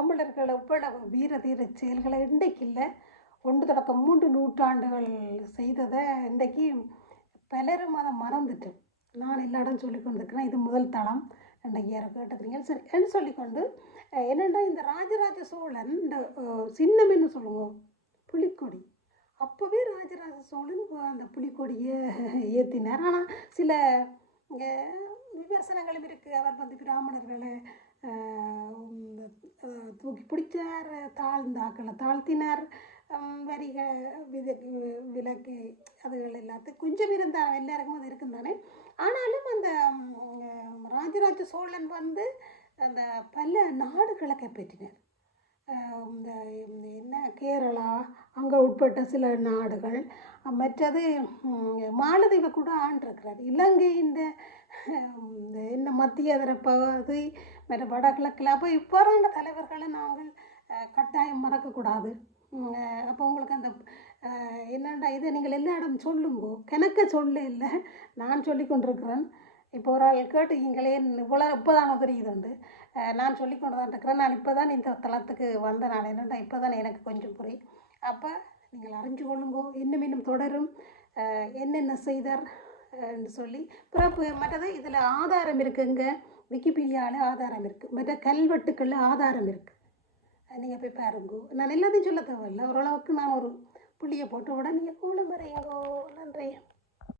தமிழர்கள் எவ்வளவு வீர தீர செயல்களை இன்றைக்கு இல்லை 1 தொடக்கம் 3 நூற்றாண்டுகள் செய்ததை இன்றைக்கு பலரும் அதை மறந்துட்டு நான் எல்லா இடம் சொல்லி கொண்டிருக்கிறேன். இது முதல் தளம் இன்றைக்கு யாரை கேட்டுக்கிறீங்க சரி என்று சொல்லிக்கொண்டு என்னென்னா இந்த ராஜராஜ சோழன் இந்த சின்னம் என்ன சொல்லுவோம் புலிக்கொடி. அப்போவே ராஜராஜ சோழன் அந்த புலிக்கொடியை ஏற்றினார். ஆனால் சில விமர்சனங்களும் இருக்குது. அவர் வந்து பிராமணர்களை தூக்கி பிடிச்சார், தாழ்ந்தாக்களை தாழ்த்தினார், வரிக விலக்கு அதுகள் எல்லாத்துக்கும் கொஞ்சம் இருந்தால் எல்லாருக்கும் அது இருக்கும் தானே. ஆனாலும் அந்த ராஜராஜ சோழன் வந்து அந்த பல நாடுகளை கைப்பற்றினார். இந்த என்ன கேரளா அங்கே உட்பட்ட சில நாடுகள், மற்றது மாலதீவை கூட ஆண்டிருக்கிறார். இலங்கை இந்த என்ன மத்திய பகுதி மற்ற வடகிழக்கில். அப்போ இவ்வாறான தலைவர்களை நாங்கள் கட்டாயம் மறக்கக்கூடாது. அப்போ உங்களுக்கு அந்த என்னண்டா இதை நீங்கள் எல்லா இடம் சொல்லுங்கோ, கணக்க சொல்ல இல்லை நான் சொல்லி கொண்டிருக்கிறேன். இப்போ ஒரு ஆள் கேட்டுக்கிங்களே இவ்வளோ இப்போ தான் தெரியுதுண்டு நான் சொல்லி கொண்டு தான் இருக்கிறேன். நான் இப்போ தான் இந்த தளத்துக்கு வந்த நான் என்னென்னா இப்போ தான் எனக்கு கொஞ்சம் புரியும். அப்போ நீங்கள் அறிஞ்சு கொள்ளுங்கோ. இன்னும் தொடரும் என்னென்ன செய்தார் என்று சொல்லி பிறப்பு மற்றது இதில் ஆதாரம் இருக்குங்க. விக்கிபீடியாவில் ஆதாரம் இருக்குது, மற்ற கல்வெட்டுக்களில் ஆதாரம் இருக்குது. நீங்கள் போய் பாருங்கோ. நான் எல்லாத்தையும் சொல்ல தேவையில்லை, ஓரளவுக்கு நான் ஒரு புள்ளியை போட்டு விட நீங்கள் கூலம் வரையுங்கோ. நன்றி.